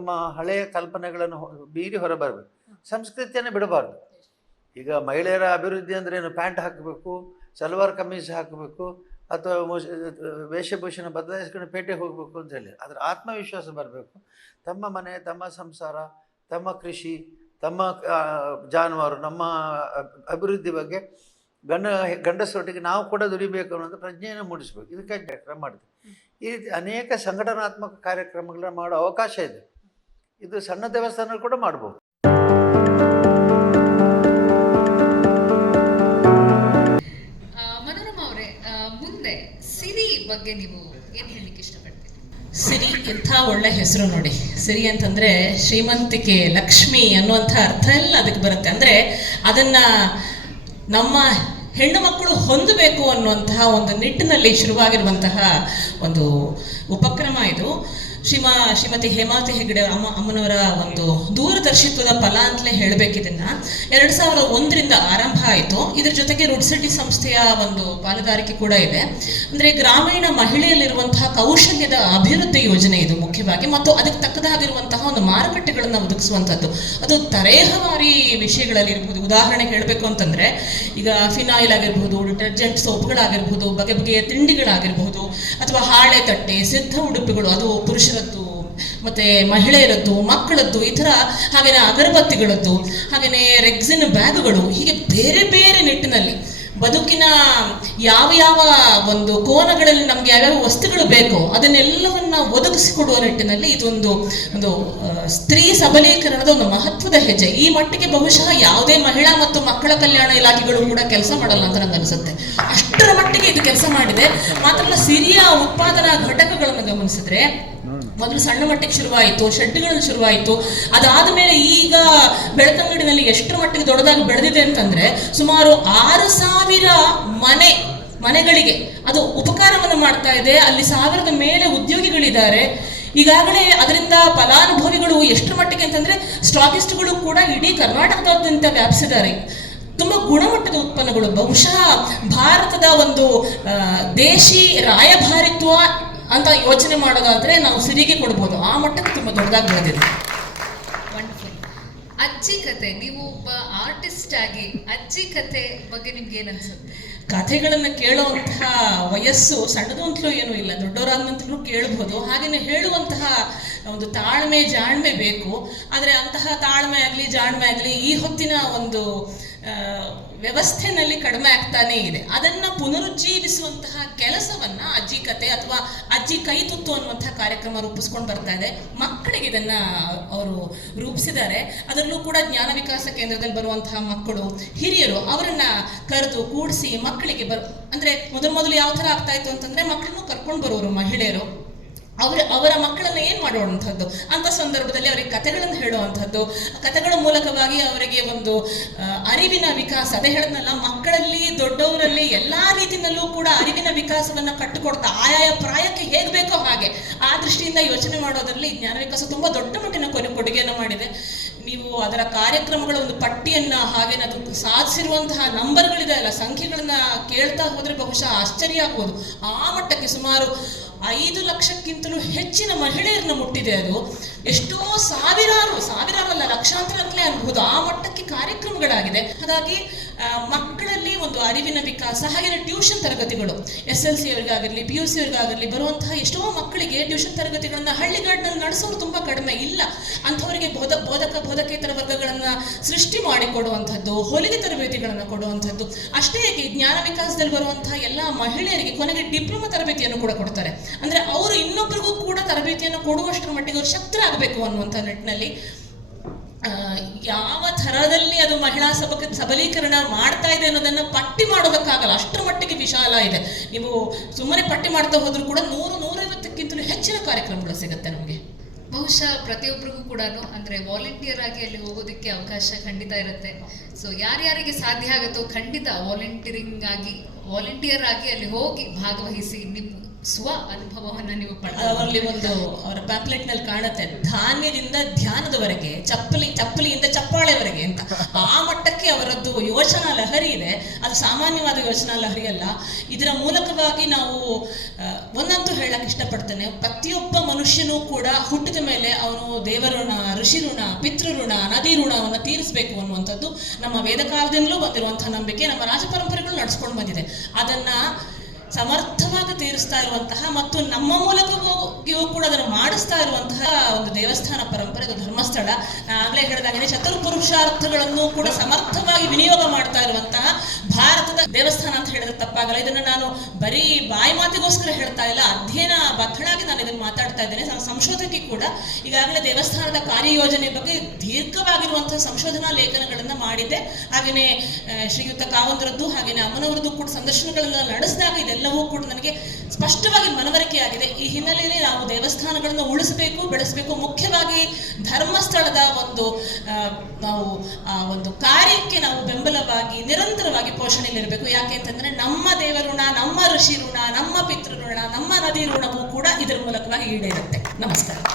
ತಮ್ಮ ಹಳೆಯ ಕಲ್ಪನೆಗಳನ್ನು ಮೀರಿ ಹೊರಬರಬೇಕು. ಸಂಸ್ಕೃತಿಯನ್ನು ಬಿಡಬಾರ್ದು. ಈಗ ಮಹಿಳೆಯರ ಅಭಿವೃದ್ಧಿ ಅಂದರೆ ಏನು? ಪ್ಯಾಂಟ್ ಹಾಕಬೇಕು, ಸಲ್ವಾರ್ ಕಮೀಸ್ ಹಾಕಬೇಕು, ಅಥವಾ ವೇಷಭೂಷಣ ಬದಲಾಯಿಸ್ಕೊಂಡು ಪೇಟೆಗೆ ಹೋಗಬೇಕು ಅಂತ ಹೇಳಿ. ಅದರ ಆತ್ಮವಿಶ್ವಾಸ ಬರಬೇಕು. ತಮ್ಮ ಮನೆ, ತಮ್ಮ ಸಂಸಾರ, ತಮ್ಮ ಕೃಷಿ, ತಮ್ಮ ಜಾನುವಾರು, ನಮ್ಮ ಅಭಿವೃದ್ಧಿ ಬಗ್ಗೆ ಗಂಡ ಗಂಡಸರೊಟ್ಟಿಗೆ ನಾವು ಕೂಡ ದುಡಿಬೇಕು ಅನ್ನೋದು ಪ್ರಜ್ಞೆಯನ್ನು ಮೂಡಿಸಬೇಕು. ಇದಕ್ಕೆ ಕಾರ್ಯಕ್ರಮ ಮಾಡಿದೆ. ಈ ರೀತಿ ಅನೇಕ ಸಂಘಟನಾತ್ಮಕ ಕಾರ್ಯಕ್ರಮಗಳನ್ನ ಮಾಡೋ ಅವಕಾಶ ಇದೆ. ಇದು ಸಣ್ಣ ದೇವಸ್ಥಾನ ಕೂಡ ಮಾಡ್ಬೋದು. ಆ, ಮನೋರಮಾ ಅವರೇ ಮುಂದೆ ಸಿರಿ ಬಗ್ಗೆ ನೀವು ಏನು ಹೇಳಲಿಕ್ಕೆ ಇಷ್ಟಪಡ್ತೀರಿ? ಸಿರಿ ಎಂಥ ಒಳ್ಳೆ ಹೆಸರು ನೋಡಿ. ಸಿರಿ ಅಂತಂದ್ರೆ ಶ್ರೀಮಂತಿಕೆ ಲಕ್ಷ್ಮಿ ಅನ್ನುವಂಥ ಅರ್ಥ ಎಲ್ಲ ಅದಕ್ಕೆ ಬರುತ್ತೆ. ಅಂದ್ರೆ ಅದನ್ನ ನಮ್ಮ ಹೆಣ್ಣು ಮಕ್ಕಳು ಹೊಂದಬೇಕು ಅನ್ನುವಂತಹ ಒಂದು ನಿಟ್ಟಿನಲ್ಲಿ ಶುರುವಾಗಿರುವಂತಹ ಒಂದು ಉಪಕ್ರಮ ಇದು. ಶ್ರೀಮಾ, ಶ್ರೀಮತಿ ಹೇಮಾತಿ ಹೆಗಡೆ ಅಮ್ಮ, ಅಮ್ಮನವರ ಒಂದು ದೂರದರ್ಶಿತ್ವದ ಫಲ ಅಂತಲೇ ಹೇಳಬೇಕಿದನ್ನ ಎರಡ್ ಸಾವಿರದ ಒಂದರಿಂದ ಆರಂಭ ಆಯಿತು. ಇದ್ರ ಜೊತೆಗೆ ರುಡ್ ಸಿಟಿ ಸಂಸ್ಥೆಯ ಒಂದು ಪಾಲುದಾರಿಕೆ ಕೂಡ ಇದೆ. ಅಂದ್ರೆ ಗ್ರಾಮೀಣ ಮಹಿಳೆಯಲ್ಲಿರುವಂತಹ ಕೌಶಲ್ಯದ ಅಭಿವೃದ್ಧಿ ಯೋಜನೆ ಇದು ಮುಖ್ಯವಾಗಿ, ಮತ್ತು ಅದಕ್ಕೆ ತಕ್ಕದಾಗಿರುವಂತಹ ಒಂದು ಮಾರುಕಟ್ಟೆಗಳನ್ನ ಒದಗಿಸುವಂತದ್ದು. ಅದು ತರೇಹವಾರಿ ವಿಷಯಗಳಲ್ಲಿ ಇರ್ಬೋದು ಉದಾಹರಣೆ ಹೇಳಬೇಕು ಅಂತಂದ್ರೆ, ಈಗ ಫಿನಾಯಿಲ್ ಆಗಿರ್ಬೋದು, ಡಿಟರ್ಜೆಂಟ್ ಸೋಪ್ಗಳಾಗಿರ್ಬೋದು, ಬಗೆ ಬಗೆಯ ತಿಂಡಿಗಳಾಗಿರ್ಬೋದು, ಅಥವಾ ಹಾಳೆ ತಟ್ಟೆ, ಸಿದ್ಧ ಉಡುಪುಗಳು, ಅದು ಪುರುಷರದ್ದು ಮತ್ತೆ ಮಹಿಳೆಯರದ್ದು, ಮಕ್ಕಳದ್ದು, ಈ ಥರ ಹಾಗೆಯೇ ಅಗರಬತ್ತಿಗಳದ್ದು ಹಾಗೆಯೇ ರೆಗ್ಸಿನ್ ಬ್ಯಾಗ್ಗಳು, ಹೀಗೆ ಬೇರೆ ಬೇರೆ ನಿಟ್ಟಿನಲ್ಲಿ ಬದುಕಿನ ಯಾವ ಯಾವ ಒಂದು ಕೋನಗಳಲ್ಲಿ ನಮ್ಗೆ ಯಾವ್ಯಾವ ವಸ್ತುಗಳು ಬೇಕೋ ಅದನ್ನೆಲ್ಲವನ್ನ ಒದಗಿಸಿಕೊಡುವ ನಿಟ್ಟಿನಲ್ಲಿ ಇದೊಂದು ಒಂದು ಸ್ತ್ರೀ ಸಬಲೀಕರಣದ ಒಂದು ಮಹತ್ವದ ಹೆಜ್ಜೆ. ಈ ಮಟ್ಟಿಗೆ ಬಹುಶಃ ಯಾವುದೇ ಮಹಿಳಾ ಮತ್ತು ಮಕ್ಕಳ ಕಲ್ಯಾಣ ಇಲಾಖೆಗಳು ಕೂಡ ಕೆಲಸ ಮಾಡಲ್ಲ ಅಂತ ನಂಗೆ ಅನಿಸುತ್ತೆ. ಅಷ್ಟರ ಮಟ್ಟಿಗೆ ಇದು ಕೆಲಸ ಮಾಡಿದೆ. ಮಾತ್ರ ಸಿರಿಯ ಉತ್ಪಾದನಾ ಘಟಕಗಳನ್ನು ಗಮನಿಸಿದ್ರೆ ಮೊದಲು ಸಣ್ಣ ಮಟ್ಟಕ್ಕೆ ಶುರುವಾಯಿತು ಶೆಡ್ಗಳಲ್ಲಿ ಶುರುವಾಯಿತು. ಅದಾದ ಮೇಲೆ ಈಗ ಬೆಳತಂಗಡಿನಲ್ಲಿ ಎಷ್ಟರ ಮಟ್ಟಿಗೆ ದೊಡ್ಡದಾಗಿ ಬೆಳೆದಿದೆ ಅಂತಂದ್ರೆ ಸುಮಾರು ಆರು ಸಾವಿರ ಮನೆ, ಮನೆಗಳಿಗೆ ಅದು ಉಪಕಾರವನ್ನು ಮಾಡ್ತಾ ಇದೆ. ಅಲ್ಲಿ ಸಾವಿರದ ಮೇಲೆ ಉದ್ಯೋಗಿಗಳಿದ್ದಾರೆ. ಈಗಾಗಲೇ ಅದರಿಂದ ಫಲಾನುಭವಿಗಳು ಎಷ್ಟರ ಮಟ್ಟಿಗೆ ಅಂತಂದ್ರೆ ಸ್ಟಾಕಿಸ್ಟ್ಗಳು ಕೂಡ ಇಡೀ ಕರ್ನಾಟಕದಾದ್ಯಂತ ವ್ಯಾಪಿಸಿದ್ದಾರೆ. ತುಂಬಾ ಗುಣಮಟ್ಟದ ಉತ್ಪನ್ನಗಳು. ಬಹುಶಃ ಭಾರತದ ಒಂದು ದೇಶಿ ರಾಯಭಾರಿತ್ವ ಅಂತ ಯೋಚನೆ ಮಾಡೋದಾದ್ರೆ ನಾವು ಸಿರಿಗೆ ಕೊಡ್ಬೋದು. ಆ ಮಟ್ಟಕ್ಕೆ ತುಂಬಾ ದೊಡ್ಡದಾಗಿ ಬೆಳೆದಿದೆ. ವಂಡರ್ಫುಲ್ ಅಜ್ಜಿ ಕತೆ ನೀವು ಒಬ್ಬ ಆರ್ಟಿಸ್ಟ್ ಆಗಿ ಅಜ್ಜಿ ಕತೆ ಬಗ್ಗೆ ನಿಮ್ಗೆ ಏನ್ ಅನ್ಸುತ್ತೆ? ಕಥೆಗಳನ್ನು ಕೇಳುವಂತಹ ವಯಸ್ಸು ಸಣ್ಣದು ಅಂತಲೂ ಏನೂ ಇಲ್ಲ. ದೊಡ್ಡವರಾದಂತಲೂ ಕೇಳಬಹುದು ಹಾಗೆಯೇ ಹೇಳುವಂತಹ ಒಂದು ತಾಳ್ಮೆ ಜಾಣ್ಮೆ ಬೇಕು. ಆದರೆ ಅಂತಹ ತಾಳ್ಮೆ ಆಗಲಿ ಜಾಣ್ಮೆ ಆಗಲಿ ಈ ಹೊತ್ತಿನ ಒಂದು ವ್ಯವಸ್ಥೆನಲ್ಲಿ ಕಡಿಮೆ ಆಗ್ತಾನೇ ಇದೆ. ಅದನ್ನ ಪುನರುಜ್ಜೀವಿಸುವಂತಹ ಕೆಲಸವನ್ನ ಅಜ್ಜಿ ಕತೆ ಅಥವಾ ಅಜ್ಜಿ ಕೈ ತುತ್ತು ಅನ್ನುವಂತಹ ಕಾರ್ಯಕ್ರಮ ರೂಪಿಸ್ಕೊಂಡು ಬರ್ತಾ ಇದೆ. ಮಕ್ಕಳಿಗೆ ಇದನ್ನ ಅವರು ರೂಪಿಸಿದ್ದಾರೆ. ಅದರಲ್ಲೂ ಕೂಡ ಜ್ಞಾನ ವಿಕಾಸ ಕೇಂದ್ರದಲ್ಲಿ ಬರುವಂತಹ ಮಕ್ಕಳು, ಹಿರಿಯರು ಅವರನ್ನ ಕರೆದು ಕೂಡಿಸಿ ಮಕ್ಕಳಿಗೆ ಬರ್ ಅಂದ್ರೆ ಮೊದಲು ಮೊದಲು ಯಾವ ತರ ಆಗ್ತಾ ಇತ್ತು ಅಂತಂದ್ರೆ ಮಕ್ಕಳನ್ನು ಕರ್ಕೊಂಡು ಬರೋರು ಮಹಿಳೆಯರು. ಅವರ ಅವರ ಮಕ್ಕಳನ್ನ ಏನು ಮಾಡುವಂಥದ್ದು ಅಂತ ಸಂದರ್ಭದಲ್ಲಿ ಅವರಿಗೆ ಕಥೆಗಳನ್ನು ಹೇಳುವಂಥದ್ದು ಕಥೆಗಳ ಮೂಲಕವಾಗಿ ಅವರಿಗೆ ಒಂದು ಅರಿವಿನ ವಿಕಾಸ. ಅದೇ ಹೇಳದ್ನಲ್ಲ, ಮಕ್ಕಳಲ್ಲಿ, ದೊಡ್ಡವರಲ್ಲಿ ಎಲ್ಲಾ ರೀತಿಯಲ್ಲೂ ಕೂಡ ಅರಿವಿನ ವಿಕಾಸವನ್ನು ಕಟ್ಟಿಕೊಡ್ತಾ, ಆಯಾಯ ಪ್ರಾಯಕ್ಕೆ ಹೇಗೆ ಬೇಕೋ ಹಾಗೆ. ಆ ದೃಷ್ಟಿಯಿಂದ ಯೋಚನೆ ಮಾಡೋದರಲ್ಲಿ ಜ್ಞಾನ ವಿಕಾಸ ತುಂಬಾ ದೊಡ್ಡ ಮಟ್ಟಿನ ಕೊನೆ ಕೊಡುಗೆಯನ್ನು ಮಾಡಿದೆ. ನೀವು ಅದರ ಕಾರ್ಯಕ್ರಮಗಳ ಒಂದು ಪಟ್ಟಿಯನ್ನು ಹಾಗೆ ಅದು ಸಾಧಿಸಿರುವಂತಹ ನಂಬರ್ಗಳಿದೆ ಅಲ್ಲ, ಸಂಖ್ಯೆಗಳನ್ನ ಕೇಳ್ತಾ ಹೋದ್ರೆ ಬಹುಶಃ ಆಶ್ಚರ್ಯ ಆಗ್ಬೋದು. ಆ ಮಟ್ಟಕ್ಕೆ ಸುಮಾರು ಐದು ಲಕ್ಷಕ್ಕಿಂತಲೂ ಹೆಚ್ಚಿನ ಮಹಿಳೆಯರನ್ನ ಮುಟ್ಟಿದೆ ಅದು. ಎಷ್ಟೋ ಸಾವಿರಾರು ಸಾವಿರಾರು ಅಲ್ಲ ಲಕ್ಷಾಂತರ ಅಂತಲೇ ಅನ್ಬಹುದು ಆ ಮಟ್ಟಕ್ಕೆ ಕಾರ್ಯಕ್ರಮಗಳಾಗಿದೆ. ಹಾಗಾಗಿ ಮಕ್ಕಳಲ್ಲಿ ಒಂದು ಅರಿವಿನ ವಿಕಾಸ ಹಾಗೆ ಟ್ಯೂಷನ್ ತರಗತಿಗಳು. ಎಸ್ ಎಲ್ ಸಿ ಅವ್ರಿಗಾಗಲಿ ಪಿ ಯು ಸಿ ಅವರಿಗಾಗಿರ್ಲಿ ಬರುವಂತಹ ಎಷ್ಟೋ ಮಕ್ಕಳಿಗೆ ಟ್ಯೂಷನ್ ತರಗತಿಗಳನ್ನ ಹಳ್ಳಿಗಾಡಿನಲ್ಲಿ ನಡೆಸೋರು ತುಂಬಾ ಕಡಿಮೆ ಇಲ್ಲ. ಅಂಥವರಿಗೆ ಬೋಧ, ಬೋಧಕ, ಬೋಧಕೇತರ ವರ್ಗಗಳನ್ನ ಸೃಷ್ಟಿ ಮಾಡಿ ಕೊಡುವಂಥದ್ದು ಹೊಲಿಗೆ ತರಬೇತಿಗಳನ್ನು ಕೊಡುವಂಥದ್ದು, ಅಷ್ಟೇ ಜ್ಞಾನ ವಿಕಾಸದಲ್ಲಿ ಬರುವಂತಹ ಎಲ್ಲ ಮಹಿಳೆಯರಿಗೆ ಕೊನೆಗೆ ಡಿಪ್ಲೊಮಾ ತರಬೇತಿಯನ್ನು ಕೂಡ ಕೊಡ್ತಾರೆ. ಅಂದ್ರೆ ಅವರು ಇನ್ನೊಬ್ಬರಿಗೂ ಕೂಡ ತರಬೇತಿಯನ್ನು ಕೊಡುವಷ್ಟರ ಮಟ್ಟಿಗೆ ಅವರು ಶಕ್ತರಾಗಬೇಕು ಅನ್ನುವಂಥ ನಿಟ್ಟಿನಲ್ಲಿ ಯಾವ ಥರದಲ್ಲಿ ಅದು ಮಹಿಳಾ ಸಬಕ, ಸಬಲೀಕರಣ ಮಾಡ್ತಾ ಇದೆ ಅನ್ನೋದನ್ನ ಪಟ್ಟಿ ಮಾಡೋದಕ್ಕಾಗಲ್ಲ. ಅಷ್ಟರ ಮಟ್ಟಿಗೆ ವಿಶಾಲ ಇದೆ. ನೀವು ಸುಮ್ಮನೆ ಪಟ್ಟಿ ಮಾಡ್ತಾ ಹೋದ್ರೂ ಕೂಡ ನೂರು, ನೂರೈವತ್ತಕ್ಕಿಂತಲೂ ಹೆಚ್ಚಿನ ಕಾರ್ಯಕ್ರಮಗಳು ಸಿಗುತ್ತೆ ನಮಗೆ. ಬಹುಶಃ ಪ್ರತಿಯೊಬ್ಬರಿಗೂ ಕೂಡ ಅಂದ್ರೆ ವಾಲಂಟಿಯರ್ ಆಗಿ ಅಲ್ಲಿ ಹೋಗೋದಕ್ಕೆ ಅವಕಾಶ ಖಂಡಿತ ಇರುತ್ತೆ. ಸೊ ಯಾರ್ಯಾರಿಗೆ ಸಾಧ್ಯ ಆಗುತ್ತೋ ಖಂಡಿತ ವಾಲಂಟಿಯರಿಂಗ್ ಆಗಿ ವಾಲಂಟಿಯರ್ ಆಗಿ ಅಲ್ಲಿ ಹೋಗಿ ಭಾಗವಹಿಸಿ ನಿಮ್ಮ ಸ್ವ ಅನುಭವವನ್ನು ನೀವು ಅವರಲ್ಲಿ ಒಂದು ಅವರ ಪ್ಯಾಂಪ್ಲೆಟ್ನಲ್ಲಿ ಕಾಣುತ್ತೆ, ಧಾನ್ಯದಿಂದ ಧ್ಯಾನದವರೆಗೆ, ಚಪ್ಪಲಿ, ಚಪ್ಪಲಿಯಿಂದ ಚಪ್ಪಾಳೆವರೆಗೆ ಅಂತ. ಆ ಮಟ್ಟಕ್ಕೆ ಅವರದ್ದು ಯೋಚನಾ ಲಹರಿ ಇದೆ. ಅದು ಸಾಮಾನ್ಯವಾದ ಯೋಚನಾ ಲಹರಿ ಅಲ್ಲ. ಇದರ ಮೂಲಕವಾಗಿ ನಾವು ಒಂದಂತೂ ಹೇಳಕ್ ಇಷ್ಟಪಡ್ತೇನೆ. ಪ್ರತಿಯೊಬ್ಬ ಮನುಷ್ಯನೂ ಕೂಡ ಹುಟ್ಟಿದ ಮೇಲೆ ಅವನು ದೇವಋಣ ಋಷಿ ಋಣ ಪಿತೃಋಣ ನದಿ ಋಣವನ್ನು ತೀರಿಸಬೇಕು ಅನ್ನುವಂಥದ್ದು ನಮ್ಮ ವೇದಕಾಲದಿಂದಲೂ ಬಂದಿರುವಂತಹ ನಂಬಿಕೆ, ನಮ್ಮ ರಾಜಪರಂಪರೆಗಳು ನಡ್ಸ್ಕೊಂಡು ಬಂದಿದೆ. ಅದನ್ನ ಸಮರ್ಥವಾಗಿ ತೀರಿಸ್ತಾ ಇರುವಂತಹ ಮತ್ತು ನಮ್ಮ ಮೂಲಕವಾಗಿಯೂ ಕೂಡ ಅದನ್ನು ಮಾಡಿಸ್ತಾ ಇರುವಂತಹ ಒಂದು ದೇವಸ್ಥಾನ ಪರಂಪರೆ ಅದು ಧರ್ಮಸ್ಥಳ. ಆಗ್ಲೇ ಹೇಳಿದಾಗೆ ಚತುರ್ಪುರುಷಾರ್ಥಗಳನ್ನು ಕೂಡ ಸಮರ್ಥವಾಗಿ ವಿನಿಯೋಗ ಮಾಡ್ತಾ ಇರುವಂತಹ ಭಾರತದ ದೇವಸ್ಥಾನ ಅಂತ ಹೇಳಿದ್ರೆ ತಪ್ಪಾಗಲ್ಲ. ಇದನ್ನ ನಾನು ಬರೀ ಬಾಯಿ ಮಾತಿಗೋಸ್ಕರ ಹೇಳ್ತಾ ಇಲ್ಲ, ಅಧ್ಯಯನ ಬದ್ಧಳಾಗಿ ನಾನು ಇದನ್ನು ಮಾತಾಡ್ತಾ ಇದ್ದೇನೆ. ಸಂಶೋಧಕಿ ಕೂಡ ಈಗಾಗಲೇ ದೇವಸ್ಥಾನದ ಕಾರ್ಯಯೋಜನೆ ಬಗ್ಗೆ ದೀರ್ಘವಾಗಿರುವಂತಹ ಸಂಶೋಧನಾ ಲೇಖನಗಳನ್ನ ಮಾಡಿದ್ದೆ. ಹಾಗೆಯೇ ಶ್ರೀಯುತ ಕಾವಂದರದ್ದು ಹಾಗೆಯೇ ಅಮ್ಮನವರದ್ದು ಕೂಡ ಸಂದರ್ಶನಗಳನ್ನ ನಡೆಸಿದಾಗ ಇದೆಲ್ಲವೂ ಕೂಡ ನನಗೆ ಸ್ಪಷ್ಟವಾಗಿ ಮನವರಿಕೆಯಾಗಿದೆ. ಈ ಹಿನ್ನೆಲೆಯಲ್ಲಿ ನಾವು ದೇವಸ್ಥಾನಗಳನ್ನು ಉಳಿಸಬೇಕು ಬೆಳೆಸಬೇಕು ಮುಖ್ಯವಾಗಿ ಧರ್ಮಸ್ಥಳದ ಒಂದು ನಾವು ಒಂದು ಕಾರ್ಯಕ್ಕೆ ನಾವು ಬೆಂಬಲವಾಗಿ, ನಿರಂತರವಾಗಿ ಪೋಷಣೆಯಲ್ಲಿರಬೇಕು. ಯಾಕೆ ಅಂತಂದ್ರೆ ನಮ್ಮ ದೇವಋಣ ನಮ್ಮ ಋಷಿ ಋಣ, ನಮ್ಮ ಪಿತೃಋಣ ನಮ್ಮ ನದಿ ಋಣವೂ ಕೂಡ ಇದರ ಮೂಲಕವಾಗಿ ಈಡೇರುತ್ತೆ. ನಮಸ್ಕಾರ.